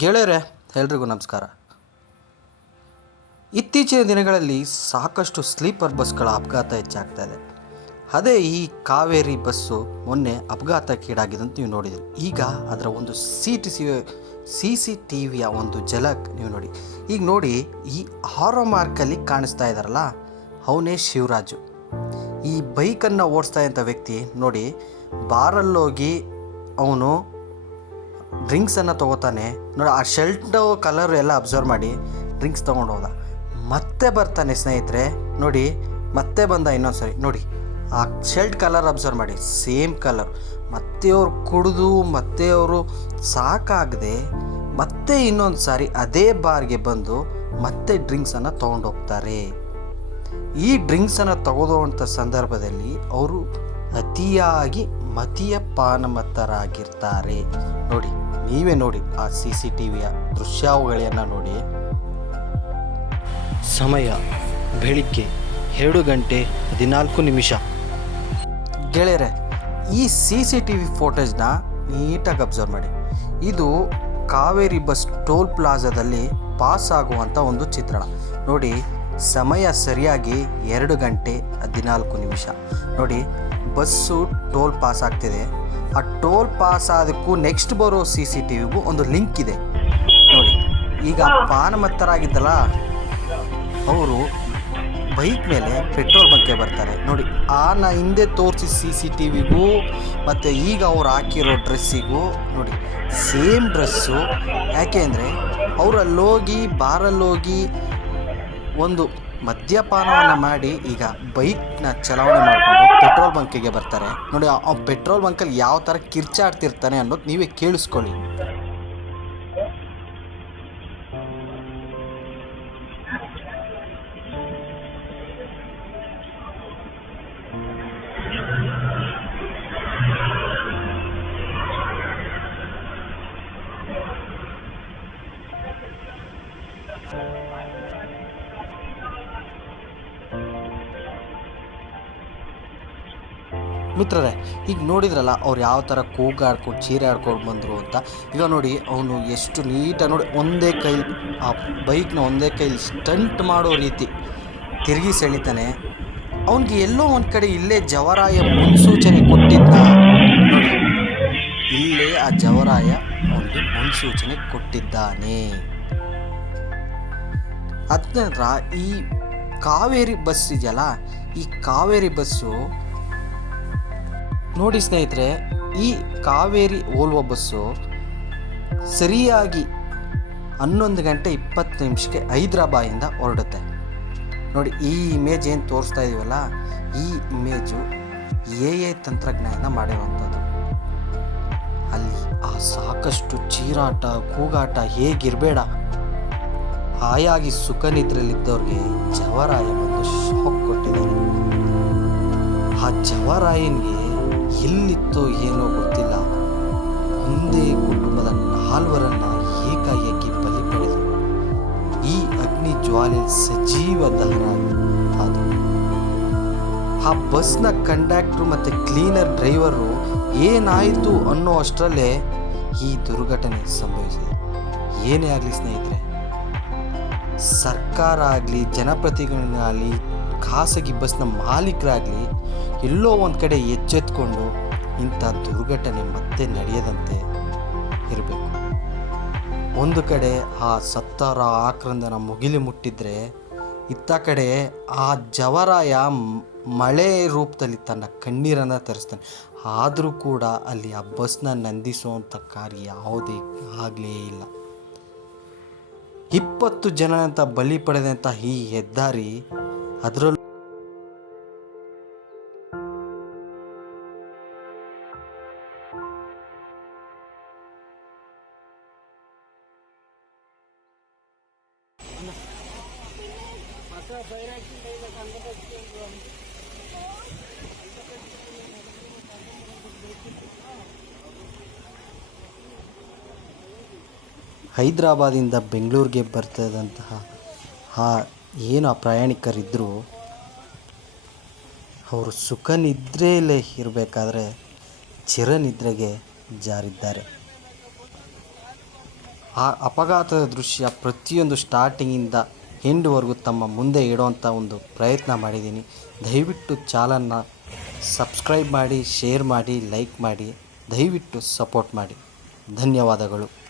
ಗೆಳೆಯರೆ, ಎಲ್ರಿಗೂ ನಮಸ್ಕಾರ. ಇತ್ತೀಚಿನ ದಿನಗಳಲ್ಲಿ ಸಾಕಷ್ಟು ಸ್ಲೀಪರ್ ಬಸ್ಗಳ ಅಪಘಾತ ಹೆಚ್ಚಾಗ್ತಾ ಇದೆ. ಅದೇ ಈ ಕಾವೇರಿ ಬಸ್ಸು ಮೊನ್ನೆ ಅಪಘಾತಕ್ಕೀಡಾಗಿದೆ ಅಂತ ನೀವು ನೋಡಿದಿರಿ. ಈಗ ಅದರ ಒಂದು C T C C C T ವಿಯ ಒಂದು ಝಲಕ್ ನೀವು ನೋಡಿ. ಈಗ ನೋಡಿ, ಈ ಆರೋ ಮಾರ್ಕಲ್ಲಿ ಕಾಣಿಸ್ತಾ ಇದ್ದಾರಲ್ಲ, ಅವನೇ ಶಿವರಾಜು. ಈ ಬೈಕನ್ನು ಓಡಿಸ್ತಾ ಇದ್ದಂಥ ವ್ಯಕ್ತಿ ನೋಡಿ, ಬಾರಲ್ಲೋಗಿ ಅವನು ಡ್ರಿಂಕ್ಸನ್ನು ತೊಗೋತಾನೆ. ನೋಡಿ, ಆ ಶರ್ಟ್ ಕಲರ್ ಎಲ್ಲ ಅಬ್ಸರ್ವ್ ಮಾಡಿ ಡ್ರಿಂಕ್ಸ್ ತೊಗೊಂಡು ಹೋದ. ಮತ್ತೆ ಬರ್ತಾನೆ ಸ್ನೇಹಿತರೆ, ನೋಡಿ, ಮತ್ತೆ ಬಂದ ಇನ್ನೊಂದು ಸರಿ ನೋಡಿ, ಆ ಶರ್ಟ್ ಕಲರ್ ಅಬ್ಸರ್ವ್ ಮಾಡಿ ಸೇಮ್ ಕಲರ್ ಮತ್ತೆ ಅವ್ರು ಕುಡಿದು, ಮತ್ತೆ ಅವರು ಸಾಕಾಗದೆ, ಮತ್ತೆ ಇನ್ನೊಂದು ಸಾರಿ ಅದೇ ಬಾರ್ಗೆ ಬಂದು ಮತ್ತೆ ಡ್ರಿಂಕ್ಸನ್ನು ತೊಗೊಂಡು ಹೋಗ್ತಾರೆ. ಈ ಡ್ರಿಂಕ್ಸನ್ನು ತಗೊಳ್ಳುವಂಥ ಸಂದರ್ಭದಲ್ಲಿ ಅವರು ಅತಿಯಾಗಿ ಮತಿಯ ಪಾನಮತ್ತರಾಗಿರ್ತಾರೆ. ನೋಡಿ ನೀವೇ ನೋಡಿ ಆ ಸಿ ಸಿ ಟಿ ವಿಯ ದೃಶ್ಯಾವಳಿಯನ್ನು ನೋಡಿ. ಸಮಯ ಬೆಳಿಗ್ಗೆ ಎರಡು ಗಂಟೆ ಹದಿನಾಲ್ಕು ನಿಮಿಷ. ಗೆಳೆಯರೆ ಈ ಸಿ ಸಿ ಟಿ ವಿ ಫೋಟೇಜ್ನ ನೀಟಾಗಿ ಅಬ್ಸರ್ವ್ ಮಾಡಿ. ಇದು ಕಾವೇರಿ ಬಸ್ ಟೋಲ್ ಪ್ಲಾಜಾದಲ್ಲಿ ಪಾಸ್ ಆಗುವಂಥ ಒಂದು ಚಿತ್ರಣ. ನೋಡಿ ಸಮಯ ಸರಿಯಾಗಿ ಎರಡು ಗಂಟೆ ಹದಿನಾಲ್ಕು ನಿಮಿಷ. ನೋಡಿ ಬಸ್ಸು ಟೋಲ್ ಪಾಸ್ ಆಗ್ತಿದೆ. ಆ ಟೋಲ್ ಪಾಸ್ ಆದಕ್ಕೂ ನೆಕ್ಸ್ಟ್ ಬರೋ ಸಿ ಸಿ ಟಿ ವಿಗೂ ಒಂದು ಲಿಂಕ್ ಇದೆ. ನೋಡಿ ಈಗ ಪಾನಮತ್ತರಾಗಿದ್ದಲ್ಲ ಅವರು ಬೈಕ್ ಮೇಲೆ ಪೆಟ್ರೋಲ್ ಬಂಕ್ಗೆ ಬರ್ತಾರೆ. ನೋಡಿ ಆ ನ ಹಿಂದೆ ತೋರಿಸಿ ಸಿ ಸಿ ಟಿ ವಿಗೂ ಮತ್ತು ಈಗ ಅವ್ರು ಹಾಕಿರೋ ಡ್ರೆಸ್ಸಿಗೂ ನೋಡಿ ಸೇಮ್ ಡ್ರೆಸ್ಸು ಯಾಕೆ ಅಂದರೆ ಅವರಲ್ಲೋಗಿ ಬಾರಲ್ಲೋಗಿ ಒಂದು ಮದ್ಯಪಾನವನ್ನು ಮಾಡಿ ಈಗ ಬೈಕ್ನ ಚಲಾವಣೆ ಮಾಡಿಕೊಂಡು ಪೆಟ್ರೋಲ್ ಬಂಕಿಗೆ ಬರ್ತಾರೆ. ನೋಡಿ, ಆ ಪೆಟ್ರೋಲ್ ಬಂಕಲ್ಲಿ ಯಾವ ಥರ ಕಿರ್ಚಾಡ್ತಿರ್ತಾನೆ ಅನ್ನೋದು ನೀವೇ ಕೇಳಿಸ್ಕೊಳ್ಳಿ. ಮಿತ್ರರೇ, ಈಗ ನೋಡಿದ್ರಲ್ಲ, ಅವ್ರು ಯಾವ ಥರ ಕೂಗಾಡ್ಕೊಂಡು ಚೀರೆ ಆಡ್ಕೊಂಡು ಬಂದರು ಅಂತ. ಈಗ ನೋಡಿ, ಅವನು ಎಷ್ಟು ನೀಟಾಗಿ ನೋಡಿ, ಒಂದೇ ಕೈಲಿ ಆ ಬೈಕ್ನ ಒಂದೇ ಕೈಲಿ ಸ್ಟಂಟ್ ಮಾಡೋ ರೀತಿ ತಿರುಗಿ ಸೆಳಿತಾನೆ. ಅವನಿಗೆ ಎಲ್ಲೋ ಒಂದು ಕಡೆ ಇಲ್ಲೇ ಜವರಾಯ ಮುನ್ಸೂಚನೆ ಕೊಟ್ಟಿದ್ದ ಇಲ್ಲೇ ಆ ಜವರಾಯ ಅವನಿಗೆ ಮುನ್ಸೂಚನೆ ಕೊಟ್ಟಿದ್ದಾನೆ. ಅದ ನಂತರ ಈ ಕಾವೇರಿ ಬಸ್ ಇದೆಯಲ್ಲ, ಈ ಕಾವೇರಿ ಬಸ್ಸು ನೋಡಿ ಸ್ನೇಹಿತರೆ, ಈ ಕಾವೇರಿ ಓಲ್ವೋ ಬಸ್ಸು ಸರಿಯಾಗಿ ಹನ್ನೊಂದು ಗಂಟೆ ಇಪ್ಪತ್ತು ನಿಮಿಷಕ್ಕೆ ಹೈದ್ರಾಬಾದಿಂದ ಹೊರಡುತ್ತೆ. ನೋಡಿ, ಈ ಇಮೇಜ್ ಏನು ತೋರಿಸ್ತಾ ಇದೀವಲ್ಲ, ಈ ಇಮೇಜು ಎ ಎ ತಂತ್ರಜ್ಞಾನ ಮಾಡಿರುವಂಥದ್ದು. ಅಲ್ಲಿ ಆ ಸಾಕಷ್ಟು ಚೀರಾಟ, ಕೂಗಾಟ ಹೇಗಿರಬೇಡ. ಹಾಯಾಗಿ ಸುಖ ನಿದ್ರೆಯಲ್ಲಿದ್ದವ್ರಿಗೆ ಜವರಾಯ ಬಂದು ಶಾಕ್ ಕೊಟ್ಟಿದ್ದಾರೆ. ಆ ಜವರಾಯನ್ಗೆ ಎಲ್ಲಿತ್ತೋ ಏನೋ ಗೊತ್ತಿಲ್ಲ. ಒಂದೇ ಕುಟುಂಬದ ನಾಲ್ವರನ್ನ ಏಕಾಏಕಿ ಬಲಿ ಪಡೆದು ಈ ಅಗ್ನಿ ಜ್ವಾಲೆ ಸಜೀವ ದಹನ ಆ ಬಸ್ನ ಕಂಡಕ್ಟ್ರು ಮತ್ತು ಕ್ಲೀನರ್ ಡ್ರೈವರು ಏನಾಯಿತು ಅನ್ನೋ ಅಷ್ಟರಲ್ಲೇ ಈ ದುರ್ಘಟನೆ ಸಂಭವಿಸಿದೆ. ಏನೇ ಆಗಲಿ ಸ್ನೇಹಿತರೆ, ಸರ್ಕಾರ ಆಗಲಿ, ಜನಪ್ರತಿನಿಧಿಗಳಾಗಲಿ ಖಾಸಗಿ ಬಸ್ನ ಮಾಲೀಕರಾಗಲಿ ಎಲ್ಲೋ ಒಂದು ಕಡೆ ಎಚ್ಚೆತ್ಕೊಂಡು ಇಂಥ ದುರ್ಘಟನೆ ಮತ್ತೆ ನಡೆಯದಂತೆ ಇರಬೇಕು. ಒಂದು ಕಡೆ ಆ ಸತ್ತಾರ ಆಕ್ರಂದನ ಮುಗಿಲಿ ಮುಟ್ಟಿದ್ರೆ, ಇತ್ತ ಕಡೆ ಆ ಜವರಾಯ ಮಳೆ ರೂಪದಲ್ಲಿ ತನ್ನ ಕಣ್ಣೀರನ್ನು ತರಿಸ್ತಾನೆ. ಆದರೂ ಕೂಡ ಅಲ್ಲಿ ಆ ಬಸ್ನ ನಂದಿಸುವಂಥ ಕಾರ್ಯ ಯಾವುದೇ ಆಗಲೇ ಇಲ್ಲ. ಇಪ್ಪತ್ತು ಜನ ಅಂತ ಬಲಿ ಪಡೆದಂಥ ಈ ಹೆದ್ದಾರಿ ಅದರಲ್ಲೂ ಹೈದರಾಬಾದಿಂದ ಬೆಂಗಳೂರಿಗೆ ಬರ್ತಿದ್ದಂತಹ ಆ ಏನು ಆ ಪ್ರಯಾಣಿಕರಿದ್ದರು ಅವರು ಸುಖ ನಿದ್ರೆಯಲ್ಲೇ ಇರಬೇಕಾದ್ರೆ ಚಿರನಿದ್ರೆಗೆ ಜಾರಿದ್ದಾರೆ. ಆ ಅಪಘಾತದ ದೃಶ್ಯ ಪ್ರತಿಯೊಂದು ಸ್ಟಾರ್ಟಿಂಗಿಂದ ಎಂಡ್ವರೆಗೂ ತಮ್ಮ ಮುಂದೆ ಇಡೋವಂಥ ಒಂದು ಪ್ರಯತ್ನ ಮಾಡಿದ್ದೀನಿ. ದಯವಿಟ್ಟು ಚಾನಲ್ನ ಸಬ್ಸ್ಕ್ರೈಬ್ ಮಾಡಿ ಶೇರ್ ಮಾಡಿ ಲೈಕ್ ಮಾಡಿ, ದಯವಿಟ್ಟು ಸಪೋರ್ಟ್ ಮಾಡಿ. ಧನ್ಯವಾದಗಳು.